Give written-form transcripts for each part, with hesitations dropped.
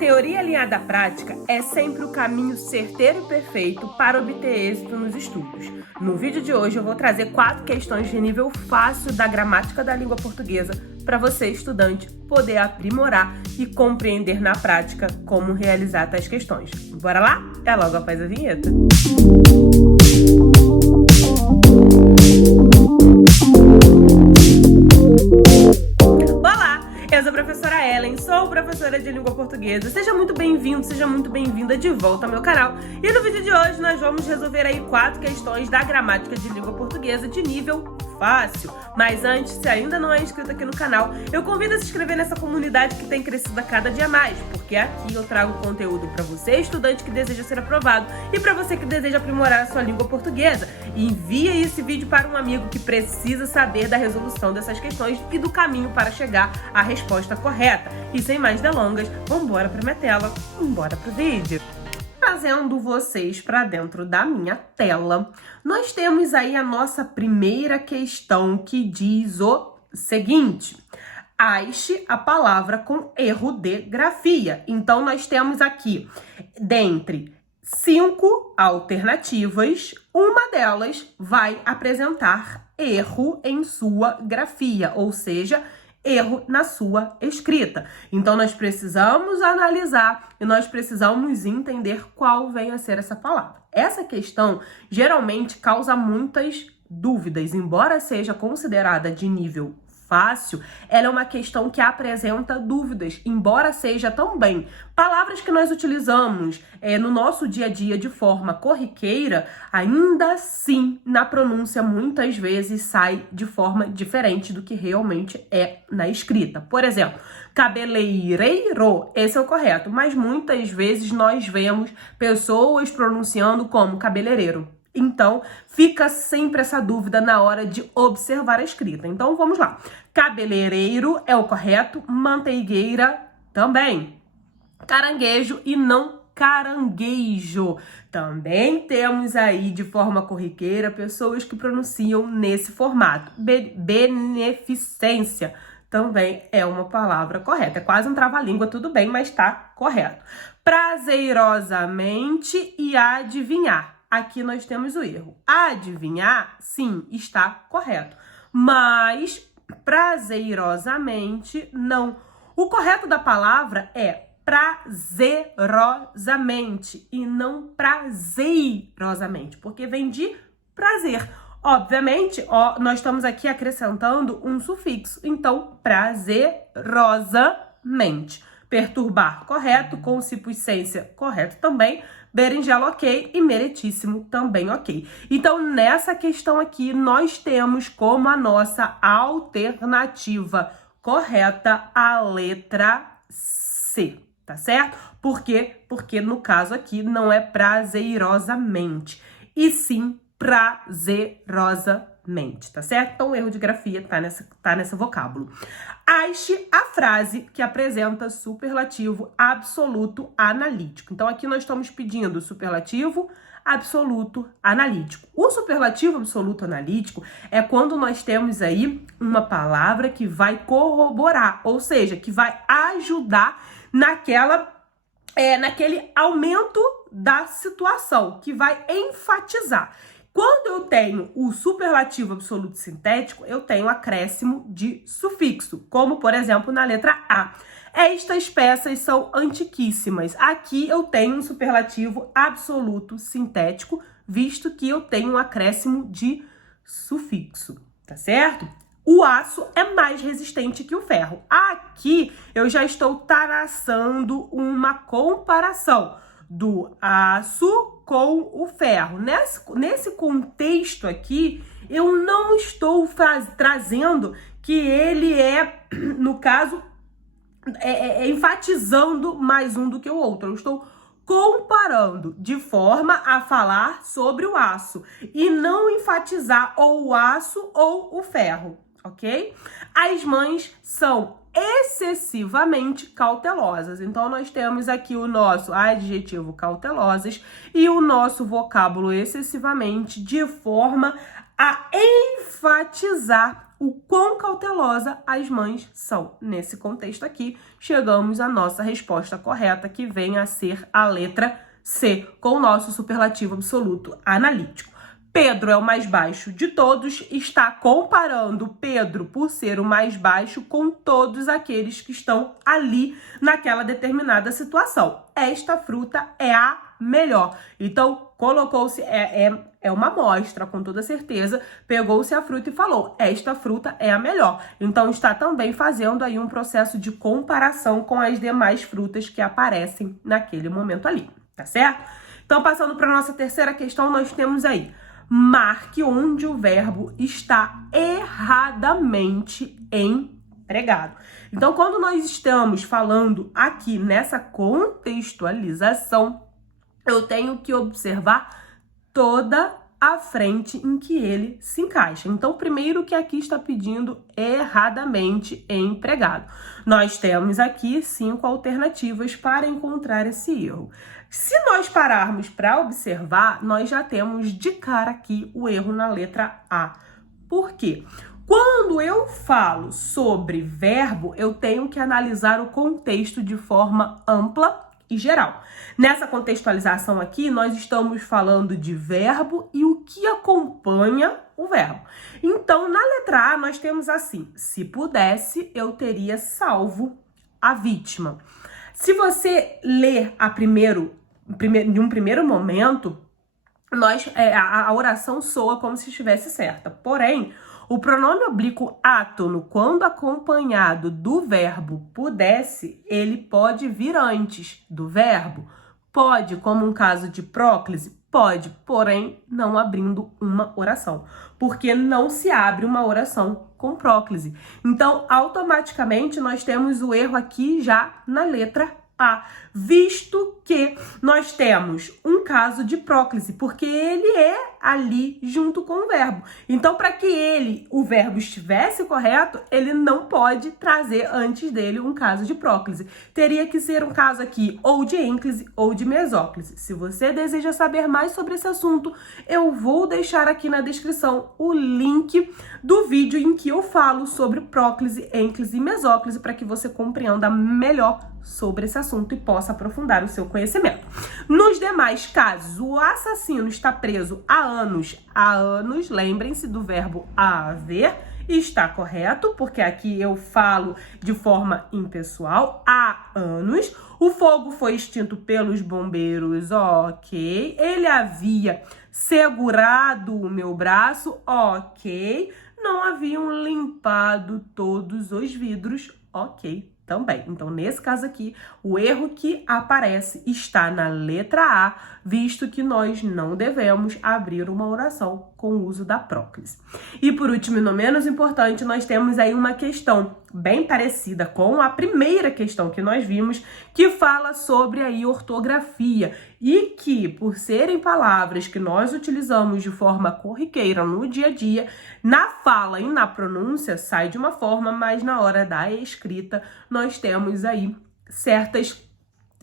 teoria alinhada à prática é sempre o caminho certeiro e perfeito para obter êxito nos estudos. No vídeo de hoje eu vou trazer 4 questões de nível fácil da gramática da língua portuguesa para você, estudante, poder aprimorar e compreender na prática como realizar tais questões. Bora lá? É logo após a vinheta. Eu sou a professora Ellen, sou professora de língua portuguesa. Seja muito bem-vindo, seja muito bem-vinda de volta ao meu canal. E no vídeo de hoje nós vamos resolver aí 4 questões da gramática de língua portuguesa de nível fácil. Mas antes, se ainda não é inscrito aqui no canal, eu convido a se inscrever nessa comunidade que tem crescido a cada dia mais, porque aqui eu trago conteúdo para você, estudante que deseja ser aprovado, e para você que deseja aprimorar a sua língua portuguesa. Envie esse vídeo para um amigo que precisa saber da resolução dessas questões e do caminho para chegar à resposta correta. E sem mais delongas, vambora para minha tela, vambora pro vídeo. Trazendo vocês para dentro da minha tela, nós temos aí a nossa primeira questão que diz o seguinte: ache a palavra com erro de grafia. Então, nós temos aqui, dentre 5 alternativas, uma delas vai apresentar erro em sua grafia, ou seja, erro na sua escrita. Então, nós precisamos analisar e nós precisamos entender qual vem a ser essa palavra. Essa questão geralmente causa muitas dúvidas, embora seja considerada de nível fácil, ela é uma questão que apresenta dúvidas, embora seja também palavras que nós utilizamos no nosso dia a dia de forma corriqueira, ainda assim, na pronúncia, muitas vezes sai de forma diferente do que realmente é na escrita. Por exemplo, cabeleireiro, esse é o correto, mas muitas vezes nós vemos pessoas pronunciando como cabeleireiro. Então, fica sempre essa dúvida na hora de observar a escrita. Então, vamos lá. Cabeleireiro é o correto, manteigueira também. Caranguejo e não caranguejo. Também temos aí, de forma corriqueira, pessoas que pronunciam nesse formato. Beneficência também é uma palavra correta. É quase um trava-língua, tudo bem, mas tá correto. Prazerosamente e adivinhar. Aqui nós temos o erro. Adivinhar, sim, está correto. Mas prazerosamente, não. O correto da palavra é prazerosamente e não prazerosamente, porque vem de prazer. Obviamente, nós estamos aqui acrescentando um sufixo. Então, prazerosamente. Perturbar, correto. Concupiscência, correto também. Berinjela, ok. E meritíssimo, também ok. Então, nessa questão aqui, nós temos como a nossa alternativa correta a letra C, tá certo? Por quê? Porque no caso aqui não é prazerosamente, e sim prazerosamente, tá certo? Então, o erro de grafia tá nesse vocábulo. Ache a frase que apresenta superlativo absoluto analítico. Então, aqui nós estamos pedindo superlativo absoluto analítico. O superlativo absoluto analítico é quando nós temos aí uma palavra que vai corroborar, ou seja, que vai ajudar naquele aumento da situação, que vai enfatizar. Quando eu tenho o superlativo absoluto sintético, eu tenho acréscimo de sufixo, como, por exemplo, na letra A. Estas peças são antiquíssimas. Aqui eu tenho um superlativo absoluto sintético, visto que eu tenho um acréscimo de sufixo, tá certo? O aço é mais resistente que o ferro. Aqui eu já estou traçando uma comparação do aço com o ferro. Nesse contexto aqui, eu não estou trazendo que ele no caso, enfatizando mais um do que o outro. Eu estou comparando de forma a falar sobre o aço e não enfatizar ou o aço ou o ferro, ok? As mães são excessivamente cautelosas. Então, nós temos aqui o nosso adjetivo cautelosas e o nosso vocábulo excessivamente de forma a enfatizar o quão cautelosa as mães são. Nesse contexto aqui, chegamos à nossa resposta correta, que vem a ser a letra C, com o nosso superlativo absoluto analítico. Pedro é o mais baixo de todos, está comparando Pedro, por ser o mais baixo, com todos aqueles que estão ali naquela determinada situação. Esta fruta é a melhor. Então, colocou-se, é uma amostra, com toda certeza, pegou-se a fruta e falou, esta fruta é a melhor. Então, está também fazendo aí um processo de comparação com as demais frutas que aparecem naquele momento ali, tá certo? Então, passando para a nossa terceira questão, nós temos aí, marque onde o verbo está erradamente empregado. Então, quando nós estamos falando aqui nessa contextualização, eu tenho que observar toda a frente em que ele se encaixa. Então, primeiro que aqui está pedindo erradamente empregado. Nós temos aqui 5 alternativas para encontrar esse erro. Se nós pararmos para observar, nós já temos de cara aqui o erro na letra A. Por quê? Quando eu falo sobre verbo, eu tenho que analisar o contexto de forma ampla e geral. Nessa contextualização aqui, nós estamos falando de verbo e o que acompanha o verbo. Então, na letra A, nós temos assim, se pudesse, eu teria salvo a vítima. Se você ler em um primeiro momento, a oração soa como se estivesse certa. Porém, o pronome oblíquo átono, quando acompanhado do verbo pudesse, ele pode vir antes do verbo? Pode, como um caso de próclise? Pode, porém não abrindo uma oração, porque não se abre uma oração com próclise. Então, automaticamente, nós temos o erro aqui já na letra A, visto que nós temos um caso de próclise, porque ele é ali junto com o verbo. Então, para que o verbo estivesse correto, ele não pode trazer antes dele um caso de próclise. Teria que ser um caso aqui ou de ênclise ou de mesóclise. Se você deseja saber mais sobre esse assunto, eu vou deixar aqui na descrição o link do vídeo em que eu falo sobre próclise, ênclise e mesóclise, para que você compreenda melhor sobre esse assunto e possa aprofundar o seu conhecimento. Nos demais casos, o assassino está preso há anos, lembrem-se do verbo haver, está correto, porque aqui eu falo de forma impessoal, há anos. O fogo foi extinto pelos bombeiros, ok. Ele havia segurado o meu braço, ok. Não haviam limpado todos os vidros, ok. Também. Então, nesse caso aqui, o erro que aparece está na letra A, visto que nós não devemos abrir uma oração com o uso da próclise. E por último, e não menos importante, nós temos aí uma questão bem parecida com a primeira questão que nós vimos, que fala sobre aí ortografia e que, por serem palavras que nós utilizamos de forma corriqueira no dia a dia, na fala e na pronúncia sai de uma forma, mas na hora da escrita nós temos aí certas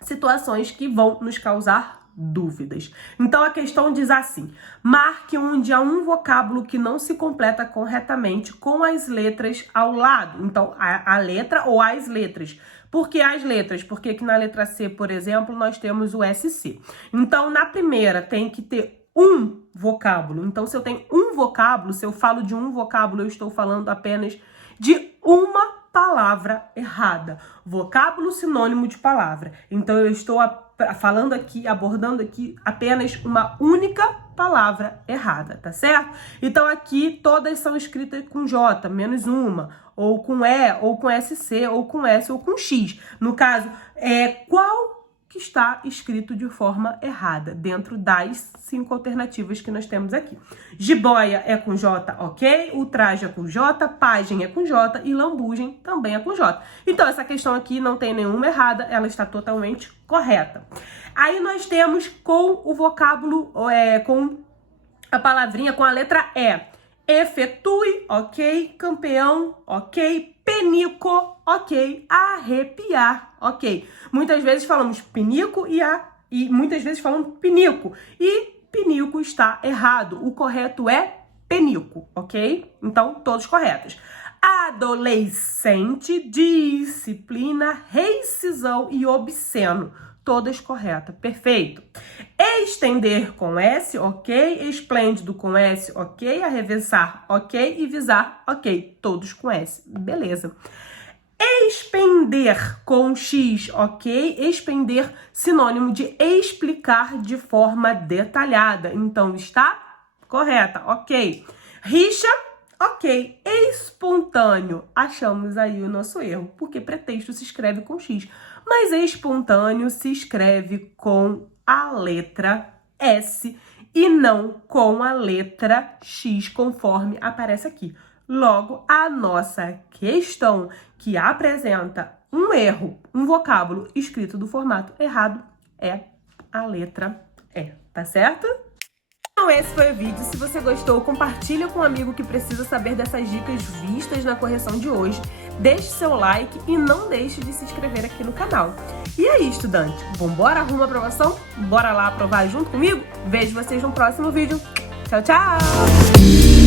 situações que vão nos causar dúvidas. Então a questão diz assim: marque onde há um vocábulo que não se completa corretamente com as letras ao lado. Então a letra ou as letras. Por que as letras? Porque aqui na letra C, por exemplo, nós temos o SC. Então na primeira tem que ter um vocábulo. Então se eu tenho um vocábulo, se eu falo de um vocábulo, eu estou falando apenas de uma palavra errada. Vocábulo sinônimo de palavra. Então eu estou falando aqui, abordando aqui apenas uma única palavra errada, tá certo? Então aqui todas são escritas com J, menos uma, ou com E, ou com SC, ou com S, ou com X. No caso, qual que está escrito de forma errada, dentro das 5 alternativas que nós temos aqui. Jiboia é com J, ok? Ultraje é com J, pajem é com J e lambugem também é com J. Então, essa questão aqui não tem nenhuma errada, ela está totalmente correta. Aí nós temos com o vocábulo, com a palavrinha, com a letra E. Efetue, ok. Campeão, ok. Penico, ok. Arrepiar, ok. Muitas vezes falamos pinico e muitas vezes falamos pinico. E pinico está errado. O correto é penico, ok? Então, todos corretos. Adolescente, disciplina, rescisão e obsceno. Todas corretas, perfeito. Estender com S, ok. Esplêndido com S, ok. Arremessar, ok. E visar, ok. Todos com S, beleza. Expender com X, ok? Expender, sinônimo de explicar de forma detalhada. Então, está correta, ok. Rixa, ok. Espontâneo, achamos aí o nosso erro, porque pretexto se escreve com X. Mas espontâneo se escreve com a letra S e não com a letra X, conforme aparece aqui. Logo, a nossa questão que apresenta um erro, um vocábulo escrito do formato errado, é a letra E, tá certo? Então esse foi o vídeo. Se você gostou, compartilha com um amigo que precisa saber dessas dicas vistas na correção de hoje. Deixe seu like e não deixe de se inscrever aqui no canal. E aí, estudante, vambora arruma a aprovação? Bora lá aprovar junto comigo? Vejo vocês no próximo vídeo. Tchau, tchau!